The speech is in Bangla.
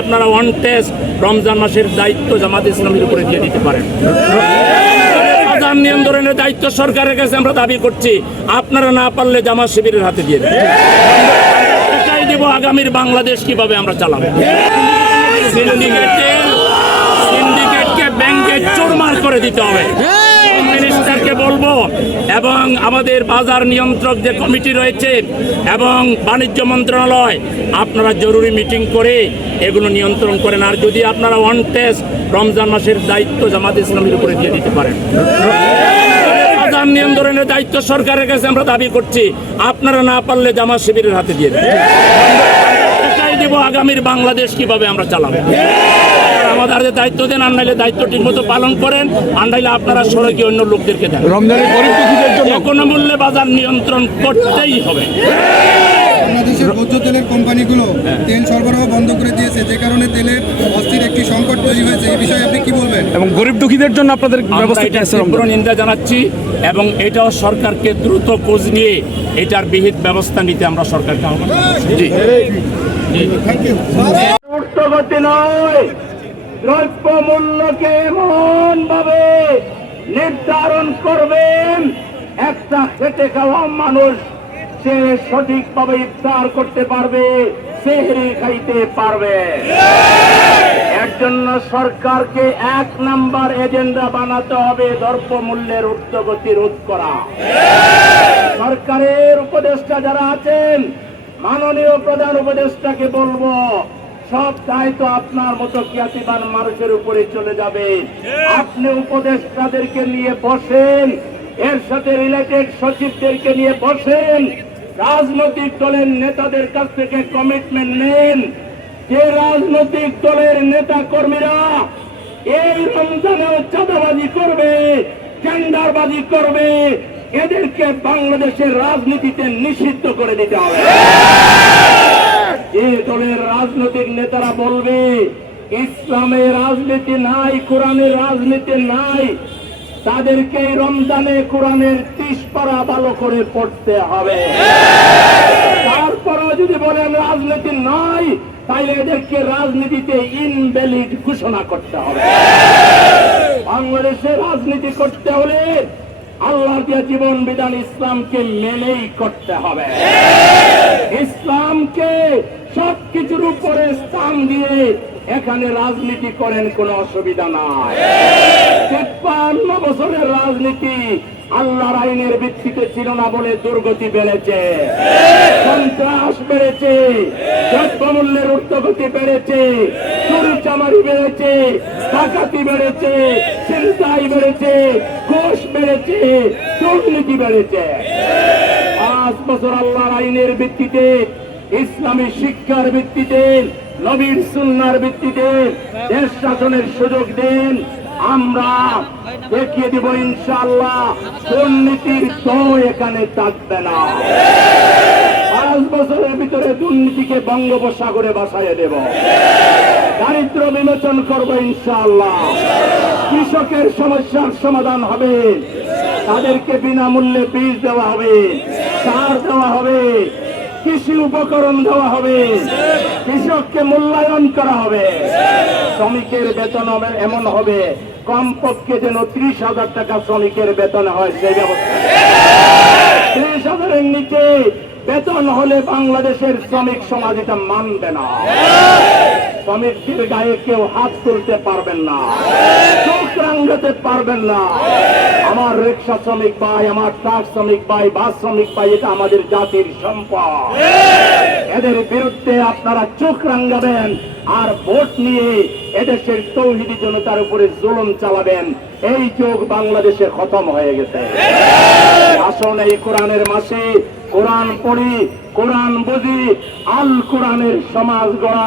আপনারা ওয়ান টেস্ট রমজান মাসের দায়িত্ব জামাত ইসলামের উপরে দিয়ে দিতে পারেন। বাজার নিয়ন্ত্রণের দায়িত্ব সরকারের কাছে আমরা দাবি করছি, আপনারা না পারলে জামাত শিবিরের হাতে দিয়ে দেন। এটাই দেব আগামীর বাংলাদেশ কিভাবে আমরা চালাবো। সিন্ডিকেটকে ব্যাংকে চুরমার করে দিতে হবে। মিনিস্টারকে বলবো এবং আমাদের বাজার নিয়ন্ত্রক যে কমিটি রয়েছে এবং বাণিজ্য মন্ত্রণালয়, আপনারা জরুরি মিটিং করে এগুলো নিয়ন্ত্রণ করেন। আর যদি আপনারা ওয়ান টেস্ট রমজান মাসের দায়িত্ব জামাত ইসলামের উপরে দিয়ে দিতে পারেন। বাজার নিয়ন্ত্রণের দায়িত্ব সরকারের কাছে আমরা দাবি করছি, আপনারা না পারলে জামাত শিবিরের হাতে দিয়ে দেন। এটাই দেব আগামীর বাংলাদেশ কিভাবে আমরা চালাবো। আমাদের দায়িত্ব দেন, আন্নাইলে দায়িত্ব ঠিক মতো পালন করেন, আন্নাইলে আপনারা সড়কে অন্য লোকদেরকে দেন। রমজানের গরিব দুঃখীদের জন্য কোনো মূল্যে বাজার নিয়ন্ত্রণ করতেই হবে। বাংলাদেশের ভোজ্য তেলের কোম্পানিগুলো তেল সরবরাহ বন্ধ করে দিয়েছে, যে কারণে তেলের অস্থির একটি সংকট তৈরি হয়েছে। এই বিষয়ে আপনি কি বলবেন? এবং গরিব দুঃখীদের জন্য আপনাদের ব্যবস্থা কি আছে? তীব্র নিন্দা জানাচ্ছি এবং এটাও সরকারকে দ্রুত খোঁজ নিয়ে এটার বিহিত ব্যবস্থা নিতে আমরা সরকারকে আহ্বান জানাচ্ছি। জি ঊর্ধ্বগতি নয়, দ্রব্য মূল্যকে এমন ভাবে নির্ধারণ করবেন একটা খেটে খাওয়া মানুষ সে সঠিকভাবে ইফতার করতে পারবে, সেহরি খাইতে পারবে। এর জন্য সরকারকে 1 নাম্বার এজেন্ডা বানাতে হবে দ্রব্য মূল্যের ঊর্ধ্বগতি রোধ করা। সরকারের উপদেষ্টা যারা আছেন, মাননীয় প্রধান উপদেষ্টাকে বলবো, সব দায়িত্ব আপনার মতো খ্যাতিবান মানুষের উপরে চলে যাবে। আপনি উপদেষ্টাদেরকে নিয়ে বসেন, এর সাথে রিলেটেড সচিবদেরকে নিয়ে বসেন, রাজনৈতিক দলের নেতাদের কাছ থেকে কমিটমেন্ট নেন যে রাজনৈতিক দলের নেতা কর্মীরা এই রমজানেও চাঁদাবাজি করবে, টেন্ডারবাজি করবে, এদেরকে বাংলাদেশের রাজনীতিতে নিষিদ্ধ করে দিতে হবে। যে দলের রাজনৈতিক নেতারা বলবে ইসলামের রাজনীতি নাই, কোরআনের রাজনীতি নাই, তাদেরকে রমজানে কোরআনের 30 পারা ভালো করে পড়তে হবে। তারপরও যদি বলেন রাজনীতি নাই, তাইলে এদেরকে রাজনীতিতে ইনভ্যালিড ঘোষণা করতে হবে। বাংলাদেশে রাজনীতি করতে হলে আল্লাহর যে জীবন বিধান ইসলামকে মেনেই করতে হবে। ইসলামকে সবকিছুর উপরে স্থান দিয়ে এখানে রাজনীতি করেন, কোনো অসুবিধা নাই। 53 বছরের রাজনীতি আল্লাহর আইনের ভিত্তিতে ছিল না বলে দুর্গতি বেড়েছে, সন্ত্রাস বেড়েছে, দ্রব্যমূল্যের ঊর্ধ্বগতি বেড়েছে, চুরি চামারি বেড়েছে, ডাকাতি বেড়েছে, ছিনতাই বেড়েছে, ঘুষ বেড়েছে, দুর্নীতি বেড়েছে। 5 বছর আল্লাহর আইনের ভিত্তিতে, ইসলামী শিক্ষার ভিত্তিতে, নবীর সুন্নাহর ভিত্তিতে দেশ শাসনের সুযোগ দিন, আমরা দেখিয়ে দিব ইনশাআল্লাহ দুর্নীতির তো এখানে থাকবে না। 5 বছরের ভিতরে দুর্নীতিকে বঙ্গোপসাগরে ভাসাইয়ে দেব, দারিদ্র বিমোচন করব ইনশাআল্লাহ। কৃষকের সমস্যার সমাধান হবে, তাদেরকে বিনামূল্যে বীজ দেওয়া হবে, সার দেওয়া হবে, কৃষি উপকরণ দেওয়া হবে, কৃষককে মূল্যায়ন করা হবে। শ্রমিকের বেতন এমন হবে কমপক্ষে যেন 30,000 টাকা শ্রমিকের বেতন হয়, সেই ব্যবস্থা। 30,000-এর নিচে বেতন হলে বাংলাদেশের শ্রমিক সমাজ এটা মানবে না। শ্রমিকদের গায়ে কেউ হাত তুলতে পারবেন না, চোখ রাঙাতে পারবেন না। আমার রিক্সা শ্রমিক ভাই, আমার ট্রাক শ্রমিক ভাই, বাস শ্রমিক ভাই, এটা আমাদের জাতির সম্পদ। এদের বিরুদ্ধে আপনারা চোখ রাঙাবেন আর ভোট নিয়ে এদেশের তৌহিদি জনতার উপরে জুলুম চালাবেন। এই যুগ বাংলাদেশে খতম হয়ে গেছে। আসুন এই কোরআনের মাসে কোরআন পড়ি, কোরআন বুঝি, আল কোরআনের সমাজ গড়া।